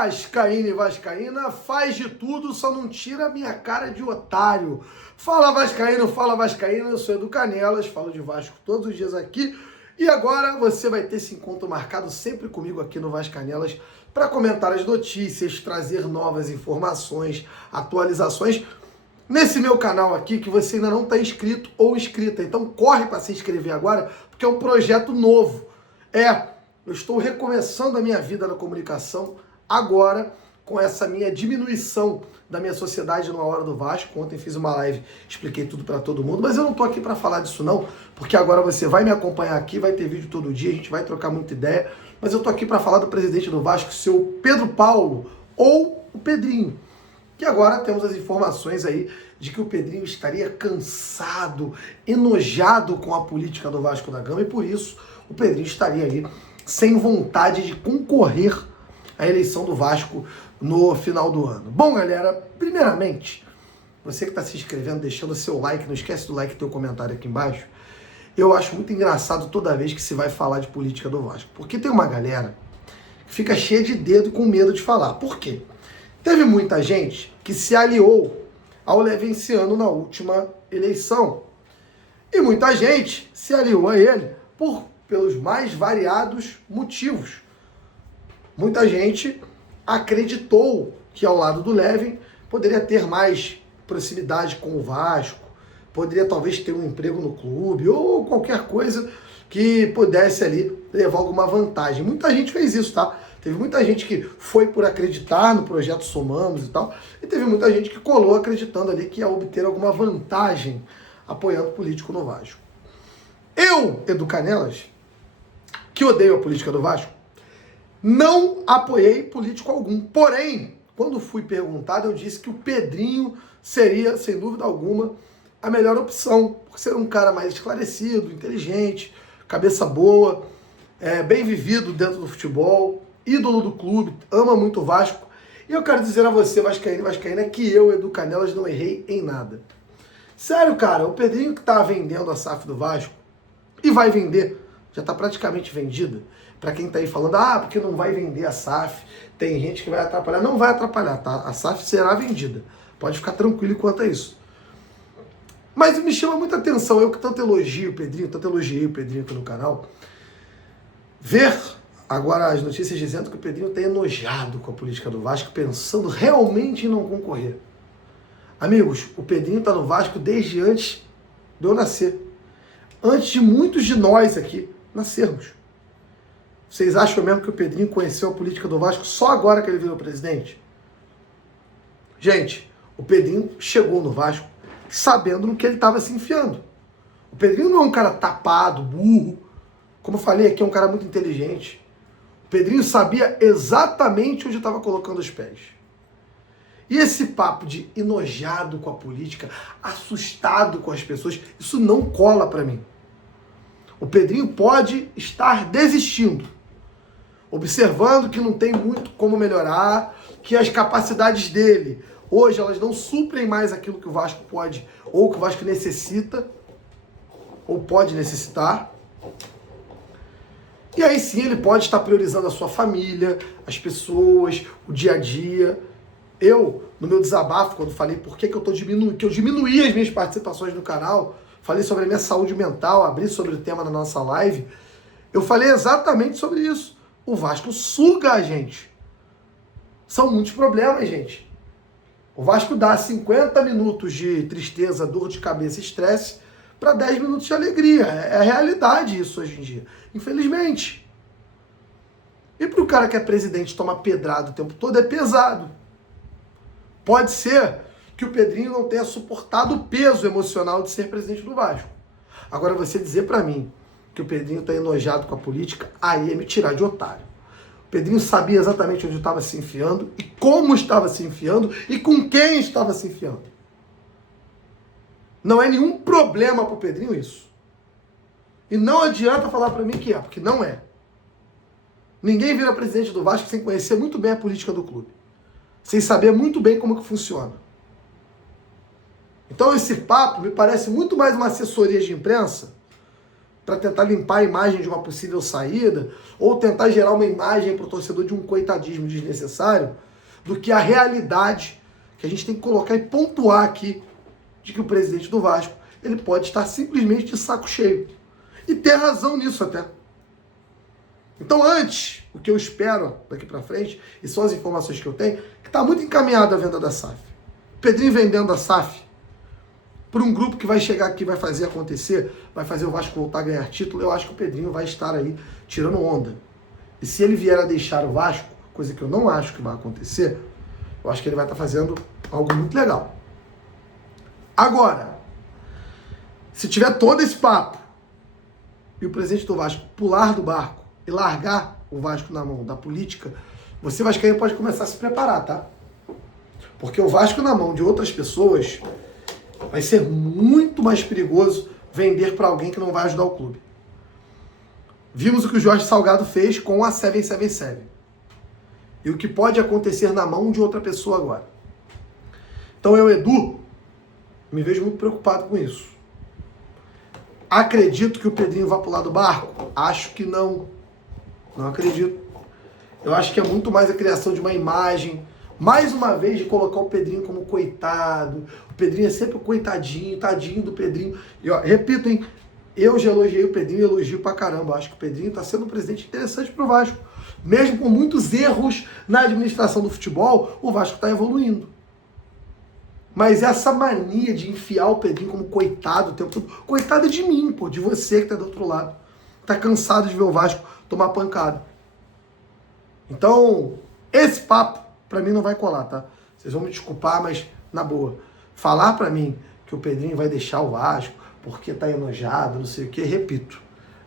Vascaíno e vascaína faz de tudo, só não tira a minha cara de otário. Fala vascaíno, fala vascaína, eu sou Edu Canelas, falo de Vasco todos os dias aqui. E agora você vai ter esse encontro marcado sempre comigo aqui no Vascanelas para comentar as notícias, trazer novas informações, atualizações nesse meu canal aqui que você ainda não está inscrito ou inscrita. Então corre para se inscrever agora, porque é um projeto novo. Eu estou recomeçando a minha vida na comunicação agora, com essa minha diminuição da minha sociedade na Hora do Vasco. Ontem fiz uma live, expliquei tudo para todo mundo, mas eu não tô aqui para falar disso não, porque agora você vai me acompanhar aqui, vai ter vídeo todo dia, a gente vai trocar muita ideia, mas eu tô aqui para falar do presidente do Vasco, seu Pedro Paulo, ou o Pedrinho, que agora temos as informações aí de que o Pedrinho estaria cansado, enojado com a política do Vasco da Gama, e por isso o Pedrinho estaria aí sem vontade de concorrer à eleição do Vasco no final do ano. Bom, galera, primeiramente, você que está se inscrevendo, deixando seu like, não esquece do like e teu comentário aqui embaixo. Eu acho muito engraçado toda vez que se vai falar de política do Vasco, porque tem uma galera que fica cheia de dedo e com medo de falar. Por quê? Teve muita gente que se aliou ao Levenciano na última eleição. E muita gente se aliou a ele pelos mais variados motivos. Muita gente acreditou que ao lado do Levin poderia ter mais proximidade com o Vasco, poderia talvez ter um emprego no clube ou qualquer coisa que pudesse ali levar alguma vantagem. Muita gente fez isso, tá? Teve muita gente que foi por acreditar no projeto Somamos e tal, e teve muita gente que colou acreditando ali que ia obter alguma vantagem apoiando o político no Vasco. Eu, Edu Canelas, que odeio a política do Vasco, não apoiei político algum. Porém, quando fui perguntado, eu disse que o Pedrinho seria, sem dúvida alguma, a melhor opção, por ser um cara mais esclarecido, inteligente, cabeça boa, bem vivido dentro do futebol, ídolo do clube, ama muito o Vasco. E eu quero dizer a você, vascaíno e vascaína, que eu, Edu Canelas, não errei em nada. Sério, cara, o Pedrinho que tá vendendo a SAF do Vasco, e vai vender, já está praticamente vendida. Para quem está aí falando, porque não vai vender a SAF, tem gente que vai atrapalhar. Não vai atrapalhar, tá? A SAF será vendida. Pode ficar tranquilo quanto a isso. Mas me chama muita atenção, eu que tanto elogio o Pedrinho, tanto elogiei o Pedrinho aqui no canal, ver agora as notícias dizendo que o Pedrinho está enojado com a política do Vasco, pensando realmente em não concorrer. Amigos, o Pedrinho está no Vasco desde antes de eu nascer. Antes de muitos de nós aqui nascermos. Vocês acham mesmo que o Pedrinho conheceu a política do Vasco só agora que ele virou presidente? Gente, o Pedrinho chegou no Vasco sabendo no que ele estava se enfiando. O Pedrinho não é um cara tapado, burro. Como eu falei aqui, é um cara muito inteligente. O Pedrinho sabia exatamente onde estava colocando os pés. E esse papo de enojado com a política, assustado com as pessoas, isso não cola para mim. O Pedrinho pode estar desistindo, observando que não tem muito como melhorar, que as capacidades dele, hoje, elas não suprem mais aquilo que o Vasco pode, ou que o Vasco necessita, ou pode necessitar. E aí sim ele pode estar priorizando a sua família, as pessoas, o dia a dia. Eu, no meu desabafo, quando falei por que eu diminuí as minhas participações no canal, falei sobre a minha saúde mental, abri sobre o tema da nossa live, eu falei exatamente sobre isso. O Vasco suga a gente. São muitos problemas, gente. O Vasco dá 50 minutos de tristeza, dor de cabeça e estresse para 10 minutos de alegria. É a realidade isso hoje em dia. Infelizmente. E para o cara que é presidente tomar pedrada o tempo todo é pesado. Pode ser que o Pedrinho não tenha suportado o peso emocional de ser presidente do Vasco. Agora, você dizer para mim que o Pedrinho está enojado com a política, aí é me tirar de otário. O Pedrinho sabia exatamente onde estava se enfiando, e como estava se enfiando, e com quem estava se enfiando. Não é nenhum problema para o Pedrinho isso. E não adianta falar para mim que é, porque não é. Ninguém vira presidente do Vasco sem conhecer muito bem a política do clube. Sem saber muito bem como que funciona. Então esse papo me parece muito mais uma assessoria de imprensa para tentar limpar a imagem de uma possível saída, ou tentar gerar uma imagem para o torcedor de um coitadismo desnecessário, do que a realidade que a gente tem que colocar e pontuar aqui, de que o presidente do Vasco, ele pode estar simplesmente de saco cheio. E ter razão nisso até. Então antes, o que eu espero daqui para frente, e são as informações que eu tenho, que está muito encaminhada a venda da SAF. O Pedrinho vendendo a SAF para um grupo que vai chegar aqui, vai fazer acontecer, vai fazer o Vasco voltar a ganhar título, eu acho que o Pedrinho vai estar aí tirando onda. E se ele vier a deixar o Vasco, coisa que eu não acho que vai acontecer, eu acho que ele vai estar fazendo algo muito legal. Agora, se tiver todo esse papo e o presidente do Vasco pular do barco e largar o Vasco na mão da política, você vascaíno pode começar a se preparar, tá? Porque o Vasco na mão de outras pessoas vai ser muito mais perigoso vender para alguém que não vai ajudar o clube. Vimos o que o Jorge Salgado fez com a 777. E o que pode acontecer na mão de outra pessoa agora. Então eu, Edu, me vejo muito preocupado com isso. Acredito que o Pedrinho vá pular do barco? Acho que não. Não acredito. Eu acho que é muito mais a criação de uma imagem, mais uma vez, de colocar o Pedrinho como coitado. O Pedrinho é sempre o coitadinho, tadinho do Pedrinho. E ó, repito, hein? Eu já elogiei o Pedrinho e elogio pra caramba. Acho que o Pedrinho tá sendo um presidente interessante pro Vasco. Mesmo com muitos erros na administração do futebol, o Vasco tá evoluindo. Mas essa mania de enfiar o Pedrinho como coitado o tempo todo, coitado é de mim, pô, de você que tá do outro lado. Tá cansado de ver o Vasco tomar pancada. Então, esse papo pra mim não vai colar, tá? Vocês vão me desculpar, mas na boa. Falar pra mim que o Pedrinho vai deixar o Vasco porque tá enojado, não sei o que, repito.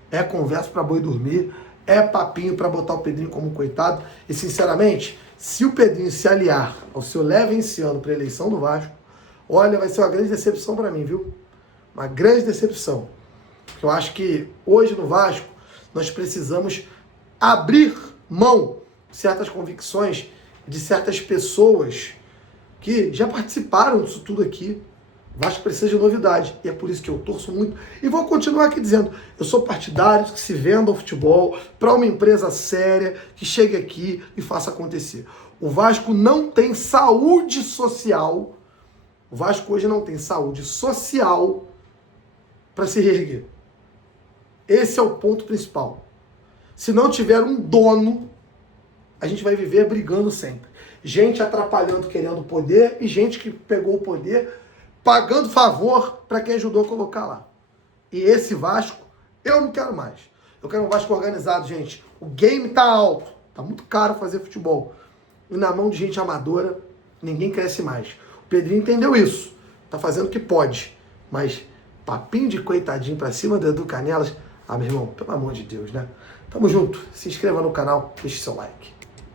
É conversa pra boi dormir, é papinho pra botar o Pedrinho como coitado. E sinceramente, se o Pedrinho se aliar ao seu Levenciano pra eleição do Vasco, olha, vai ser uma grande decepção pra mim, viu? Uma grande decepção. Porque eu acho que hoje no Vasco nós precisamos abrir mão de certas convicções de certas pessoas que já participaram disso tudo aqui. O Vasco precisa de novidade. E é por isso que eu torço muito. E vou continuar aqui dizendo, eu sou partidário de que se venda o futebol para uma empresa séria, que chegue aqui e faça acontecer. O Vasco não tem saúde social. O Vasco hoje não tem saúde social para se reerguer. Esse é o ponto principal. Se não tiver um dono, a gente vai viver brigando sempre. Gente atrapalhando, querendo poder, e gente que pegou o poder, pagando favor para quem ajudou a colocar lá. E esse Vasco, eu não quero mais. Eu quero um Vasco organizado, gente. O game tá alto. Tá muito caro fazer futebol. E na mão de gente amadora, ninguém cresce mais. O Pedrinho entendeu isso. Tá fazendo o que pode. Mas papinho de coitadinho pra cima do Edu Canelas. Ah, meu irmão, pelo amor de Deus, né? Tamo junto. Se inscreva no canal, deixe seu like.